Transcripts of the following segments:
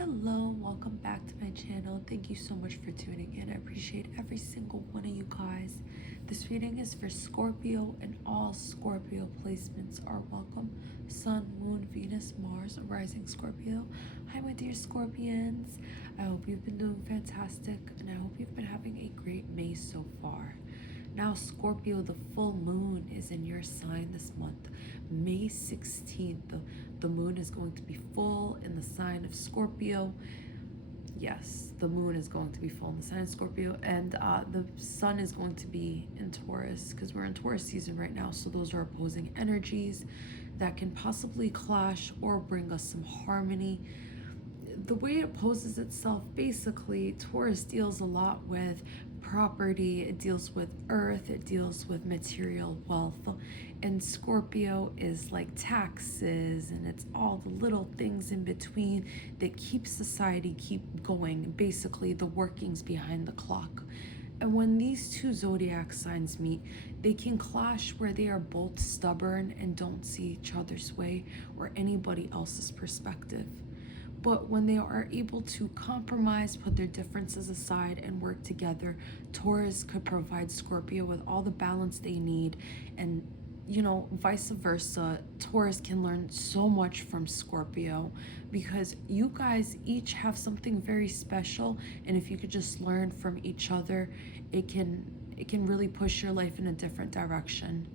Hello, welcome back to my channel. Thank you so much for tuning in. I appreciate every single one of you guys. This reading is for Scorpio, and all Scorpio placements are welcome. Sun, Moon, Venus, Mars, rising Scorpio. Hi, my dear Scorpions. I hope you've been doing fantastic, and I hope you've been having a great May so far. Now, Scorpio, the full moon is in your sign this month. May 16th, the moon is going to be full in the sign of Scorpio. Yes, the moon is going to be full in the sign of Scorpio, and the sun is going to be in Taurus, because we're in Taurus season right now, so those are opposing energies that can possibly clash or bring us some harmony. The way it poses itself, basically, Taurus deals a lot with property, it deals with earth, it deals with material wealth, and Scorpio is like taxes, and it's all the little things in between that keep society keep going, basically the workings behind the clock. And when these two zodiac signs meet, they can clash where they are both stubborn and don't see each other's way or anybody else's perspective. But when they are able to compromise, put their differences aside, and work together, Taurus could provide Scorpio with all the balance they need. And, vice versa, Taurus can learn so much from Scorpio, because you guys each have something very special. And if you could just learn from each other, it can really push your life in a different direction.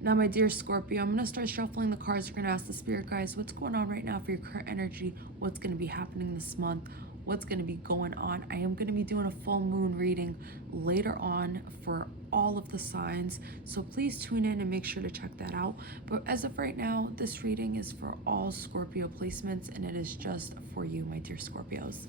Now, my dear Scorpio, I'm going to start shuffling the cards. We're going to ask the spirit guides what's going on right now for your current energy, what's going to be happening this month, what's going to be going on. I am going to be doing a full moon reading later on for all of the signs, so please tune in and make sure to check that out. But as of right now, this reading is for all Scorpio placements, and it is just for you, my dear Scorpios.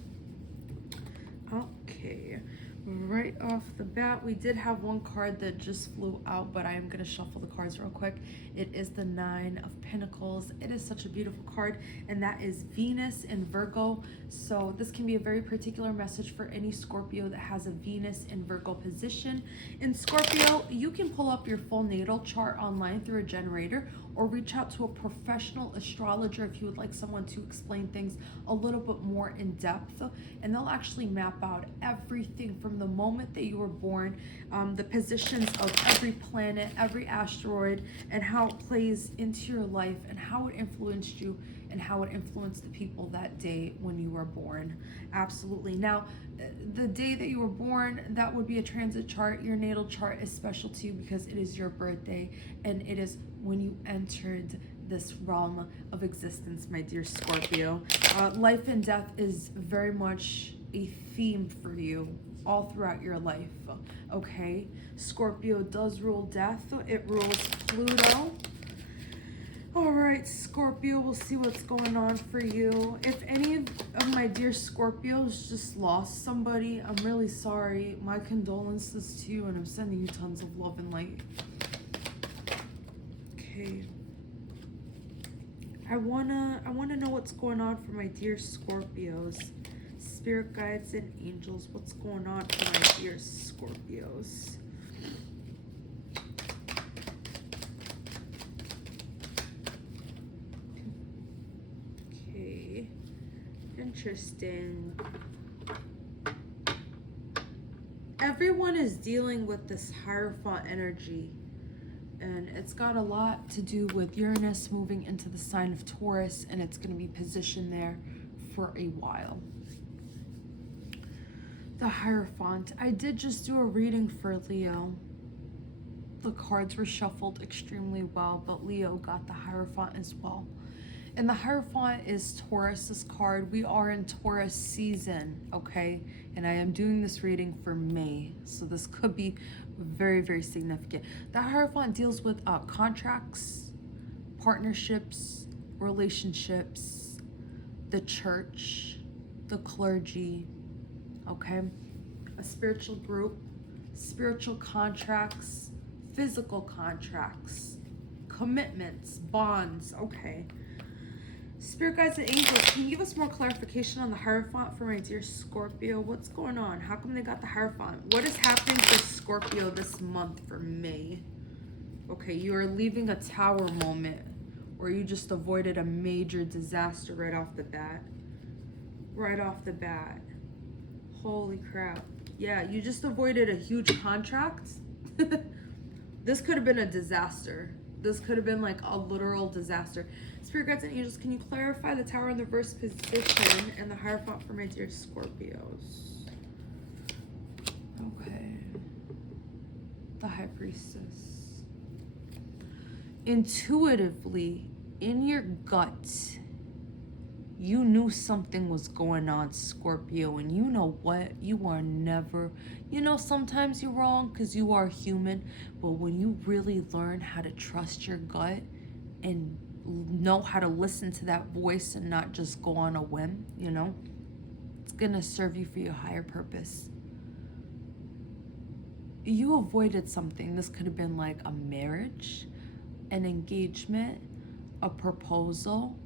Okay. Right off the bat, we did have one card that just flew out, but I am going to shuffle the cards real quick. It is the Nine of Pentacles. It is such a beautiful card, and that is Venus in Virgo. So this can be a very particular message for any Scorpio that has a Venus in Virgo position. In Scorpio, you can pull up your full natal chart online through a generator, or reach out to a professional astrologer if you would like someone to explain things a little bit more in depth, and they'll actually map out everything from the moment that you were born, the positions of every planet, every asteroid, and how it plays into your life, and how it influenced you, and how it influenced the people that day when you were born. Absolutely. Now, the day that you were born, that would be a transit chart. Your natal chart is special to you because it is your birthday, and it is when you entered this realm of existence, my dear Scorpio. Life and death is very much a theme for you all throughout your life, okay? Scorpio does rule death. It rules Pluto. All right, Scorpio, we'll see what's going on for you. If any of my dear Scorpios just lost somebody, I'm really sorry. My condolences to you, and I'm sending you tons of love and light. Okay. I wanna know what's going on for my dear Scorpios. Spirit guides and angels, what's going on for my dear Scorpios? Okay, interesting. Everyone is dealing with this Hierophant energy, and it's got a lot to do with Uranus moving into the sign of Taurus, and it's going to be positioned there for a while. The Hierophant. I did just do a reading for Leo. The cards were shuffled extremely well, but Leo got the Hierophant as well. And the Hierophant is Taurus's card. We are in Taurus season, okay? And I am doing this reading for May, so this could be very, very significant. The Hierophant deals with contracts, partnerships, relationships, the church, the clergy, okay? A spiritual group, spiritual contracts, physical contracts, commitments, bonds, okay? Spirit guides and angels, can you give us more clarification on the Hierophant for my dear Scorpio? What's going on? How come they got the Hierophant? What is happening for Scorpio this month for May? Okay, you are leaving a tower moment, or you just avoided a major disaster right off the bat. right off the bat. Holy crap. Yeah, you just avoided a huge contract. This could have been a disaster. This could have been like a literal disaster. Spirit guides and angels, can you clarify the Tower in the reverse position and the Hierophant for my dear Scorpios? Okay. The High Priestess. Intuitively, in your gut, you knew something was going on, Scorpio, and you know what? You are never, you know, sometimes you're wrong because you are human, but when you really learn how to trust your gut and know how to listen to that voice and not just go on a whim, you know, it's gonna serve you for your higher purpose. You avoided something. This could have been like a marriage, an engagement, a proposal,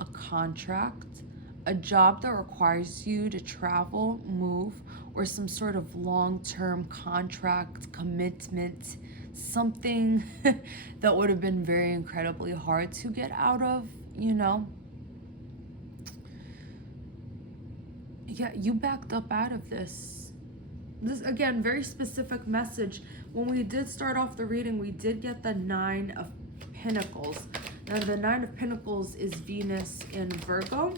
a contract, a job that requires you to travel, move, or some sort of long-term contract, commitment, something that would have been very incredibly hard to get out of, you know. Yeah, you backed up out of this. This, again, very specific message. When we did start off the reading, we did get the 9 of Pentacles. Now, the 9 of Pentacles is Venus in Virgo.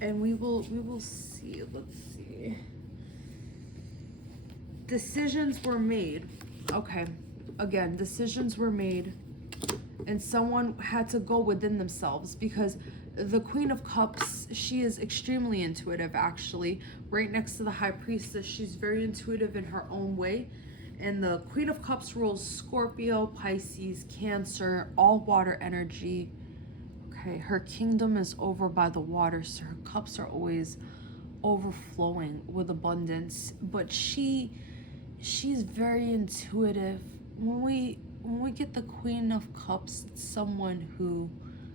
And we will see. Let's see. Decisions were made. Okay. Again, decisions were made. And someone had to go within themselves because the Queen of Cups, she is extremely intuitive, actually. Right next to the High Priestess, she's very intuitive in her own way. And the Queen of Cups rules Scorpio, Pisces, Cancer, all water energy. Okay, her kingdom is over by the water, so her cups are always overflowing with abundance. But she's very intuitive. When we get the Queen of Cups, it's someone who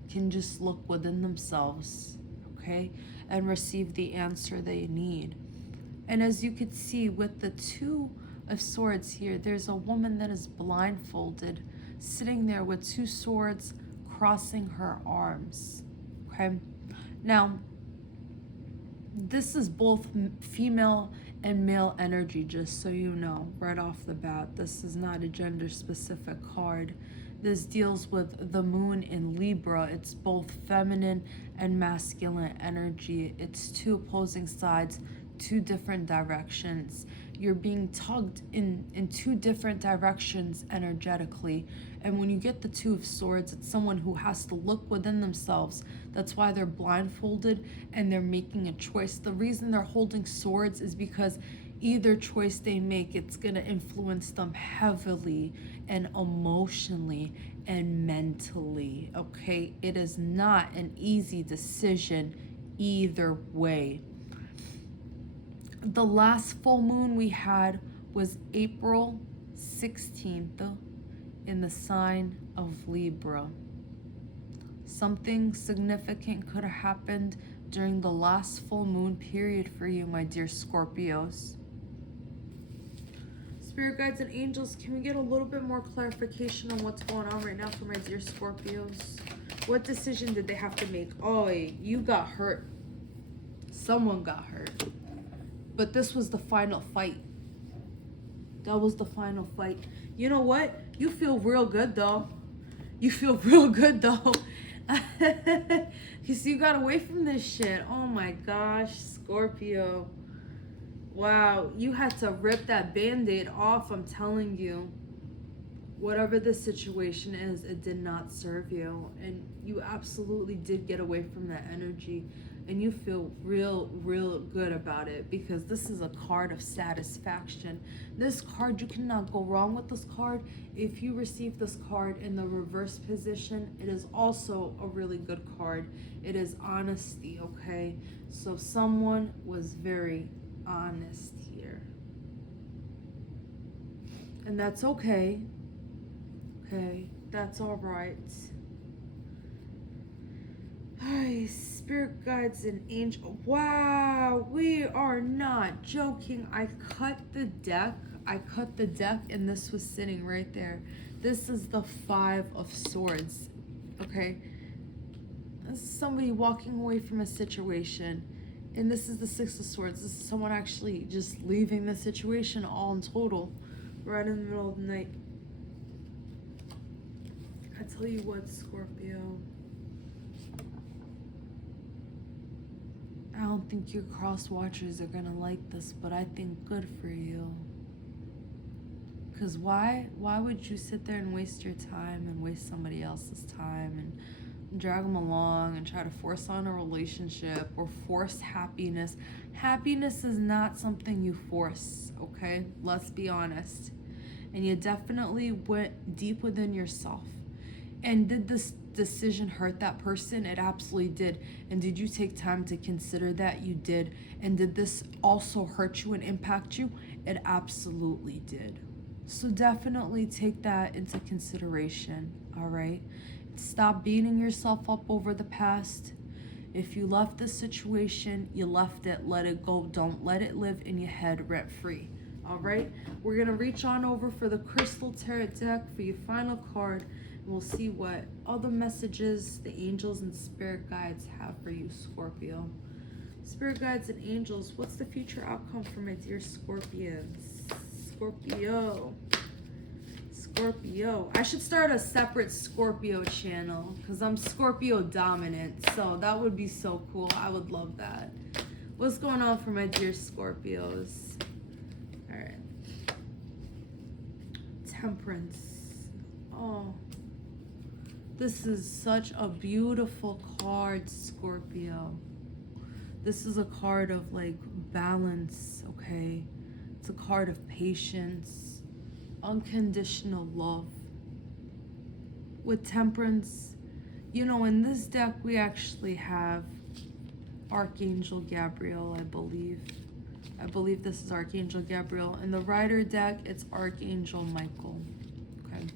can just look within themselves, okay, and receive the answer they need. And as you could see with the 2 of Swords here, there's a woman that is blindfolded, sitting there with 2 swords crossing her arms. Okay, now this is both female and male energy, just so you know right off the bat. This is not a gender specific card. This deals with the moon in Libra. It's both feminine and masculine energy. It's 2 opposing sides, 2 different directions. You're being tugged in 2 different directions energetically. And when you get the 2 of Swords, it's someone who has to look within themselves. That's why they're blindfolded and they're making a choice. The reason they're holding swords is because either choice they make, it's going to influence them heavily and emotionally and mentally, okay? It is not an easy decision either way. The last full moon we had was April 16th in the sign of Libra. Something significant could have happened during the last full moon period for you, my dear Scorpios. Spirit guides and angels, can we get a little bit more clarification on what's going on right now for my dear Scorpios? What decision did they have to make? Oh, you got hurt. Someone got hurt. But this was the final fight. That was the final fight. You know what? You feel real good, though. You feel real good, though. Because you got away from this shit. Oh, my gosh, Scorpio. Wow, you had to rip that Band-Aid off, I'm telling you. Whatever the situation is, it did not serve you. And you absolutely did get away from that energy. And you feel real good about it because this is a card of satisfaction. This card, you cannot go wrong with this card. If you receive this card in the reverse position, it is also a really good card. It is honesty, okay? So someone was very honest here. And that's okay. Okay, that's all right. Hi, spirit guides and angels. Wow, we are not joking. I cut the deck and this was sitting right there. This is the 5 of Swords, okay? This is somebody walking away from a situation. And this is the Six of Swords. This is someone actually just leaving the situation all in total. Right in the middle of the night. I tell you what, Scorpio. I don't think your cross watchers are gonna like this, but I think good for you. Because why would you sit there and waste your time and waste somebody else's time and drag them along and try to force on a relationship or force happiness? Happiness is not something you force, okay? Let's be honest. And you definitely went deep within yourself. And did this decision hurt that person? It absolutely did. And did you take time to consider that? You did. And did this also hurt you and impact you? It absolutely did. So definitely take that into consideration, all right? Stop beating yourself up over the past. If you left the situation, you left it, let it go. Don't let it live in your head rent-free, all right? We're going to reach on over for the Crystal Tarot deck for your final card. And we'll see what other messages the angels and spirit guides have for you, Scorpio. Spirit guides and angels, what's the future outcome for my dear Scorpions? Scorpio. Scorpio. I should start a separate Scorpio channel because I'm Scorpio dominant. So that would be so cool. I would love that. What's going on for my dear Scorpios? All right. Temperance. Oh. This is such a beautiful card, Scorpio. This is a card of like balance, okay? It's a card of patience, unconditional love. With temperance, you know, in this deck we actually have Archangel Gabriel, I believe. I believe this is Archangel Gabriel. In the Rider deck, it's Archangel Michael. Okay.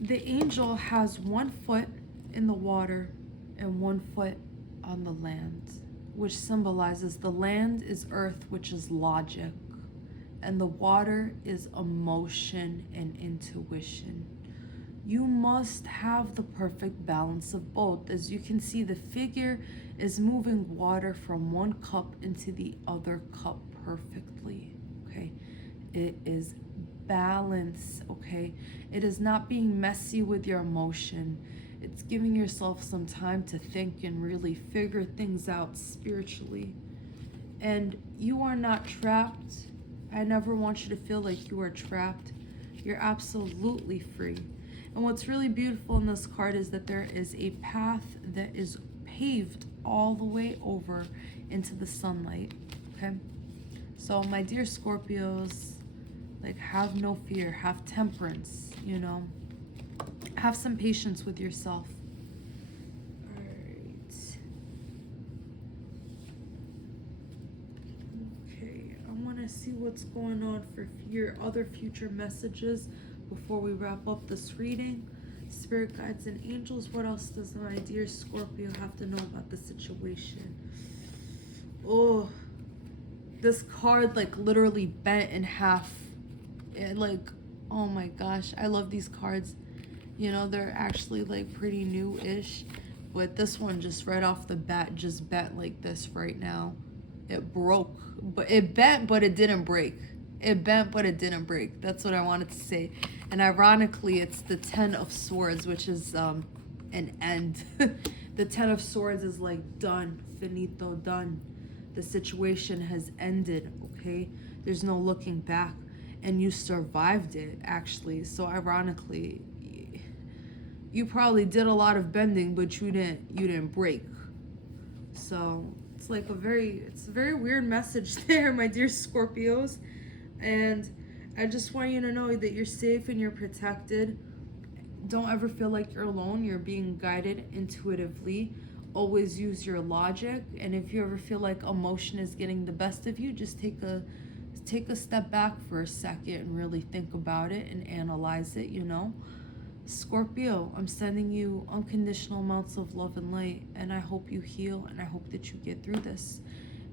The angel has 1 foot in the water and 1 foot on the land, which symbolizes the land is earth, which is logic, and the water is emotion and intuition. You must have the perfect balance of both. As you can see, the figure is moving water from one cup into the other cup perfectly, okay? It is balance, okay? It is not being messy with your emotion. It's giving yourself some time to think and really figure things out spiritually. And you are not trapped. I never want you to feel like you are trapped. You're absolutely free. And what's really beautiful in this card is that there is a path that is paved all the way over into the sunlight, okay? So my dear Scorpios, like, have no fear, have temperance, you know? Have some patience with yourself. All right. Okay, I want to see what's going on for your other future messages before we wrap up this reading. Spirit guides and angels, what else does my dear Scorpio have to know about the situation? Oh, this card like literally bent in half. It like, oh my gosh, I love these cards. You know, they're actually like pretty new-ish, but this one just right off the bat just bent like this right now. It broke, but it bent, but it didn't break. It bent, but it didn't break. That's what I wanted to say. And ironically, it's the 10 of Swords, which is an end. The 10 of Swords is like done, finito, done. The situation has ended, okay? There's no looking back. And you survived it, actually. So ironically, you probably did a lot of bending, but you didn't break. So it's like a very weird message there, my dear Scorpios. And I just want you to know that you're safe and you're protected. Don't ever feel like you're alone. You're being guided intuitively. Always use your logic. And if you ever feel like emotion is getting the best of you, just take a step back for a second and really think about it and analyze it, you know? Scorpio, I'm sending you unconditional amounts of love and light, and I hope you heal, and I hope that you get through this.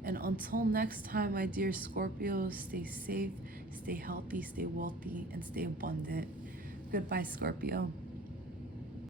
And until next time, my dear Scorpios, stay safe, stay healthy, stay wealthy, and stay abundant. Goodbye, Scorpio.